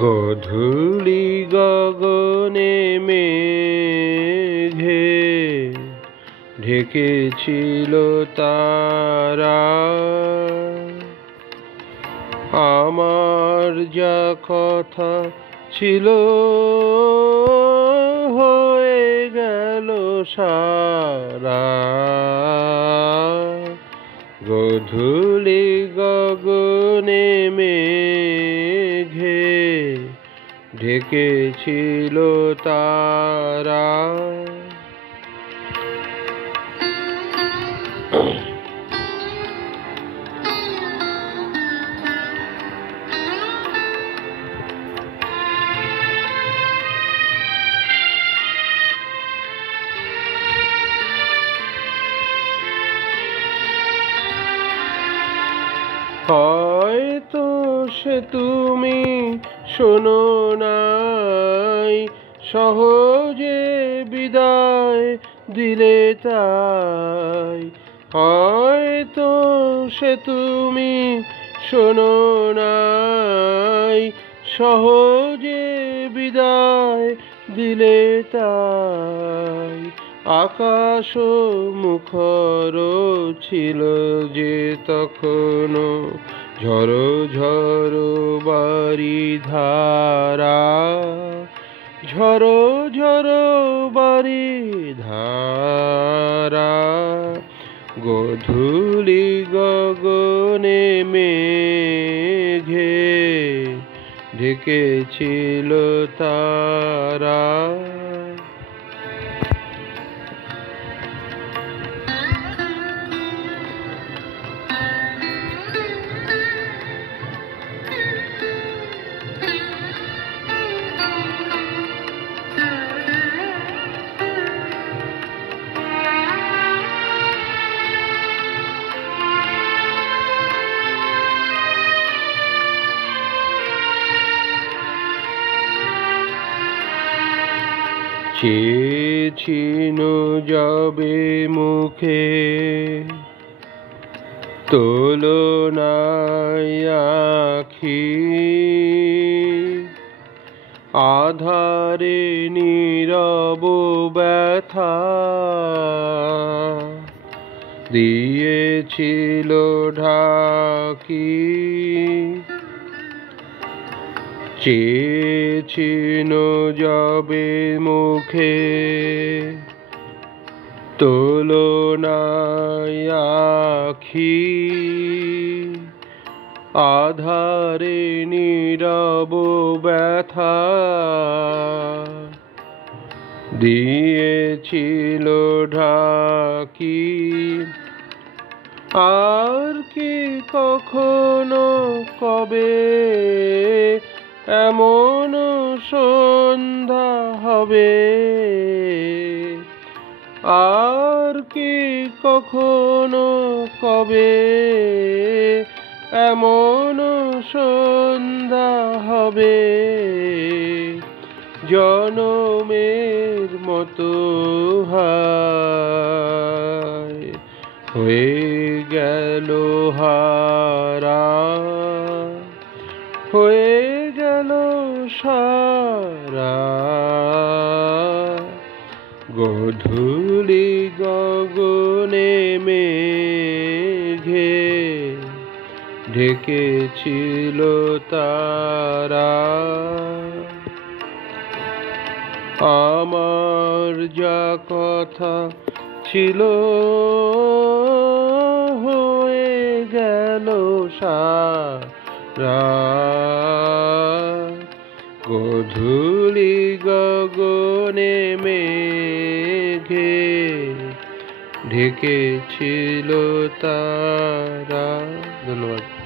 গধূলি গগনে মেঘে ঢেকেছিল তারা, আমার যা কথা ছিল হয়ে গেল সারা। গধূলি গগনে মেঘে ঢেকেছিল তারা। হয়তো সে তুমি শোনো নাই, সহজে বিদায় দিলে তাই। হয়তো সে তুমি শোনো নাই, সহজে বিদায় দিলে তাই। আকাশ মুখর ছিল যে তখনো ঝড়ো ঝড়ো বারি ধারা, ঝড়ো ঝড়ো বারি ধারা। গধূলি গগনে মেঘে ঢেকেছিল তারা। চেয়েছিল যাবে মুখে তুলনায় আখি, আধারে নীরব ব্যথা দিয়েছিল ঢাকি। চেয়েছিল যাবে মুখে তুলনায় আখি, আধারে নীরব ব্যথা দিয়েছিল ঢাকি। আর কি কখনো কবে এমন সন্ধ্যা হবে, আর কি কখনো কবে এমন সন্ধ্যা হবে। জনমের মতো হায় হয়ে গেল হারা, হয়ে গেল সারা। গধূলি গগনে মেঘে ঢেকেছিল তারা, আমার যা কথা ছিল হয়ে গেল সারা। গধূলি গগনে মেঘে ঢেকেছিল তারা। ধন্যবাদ।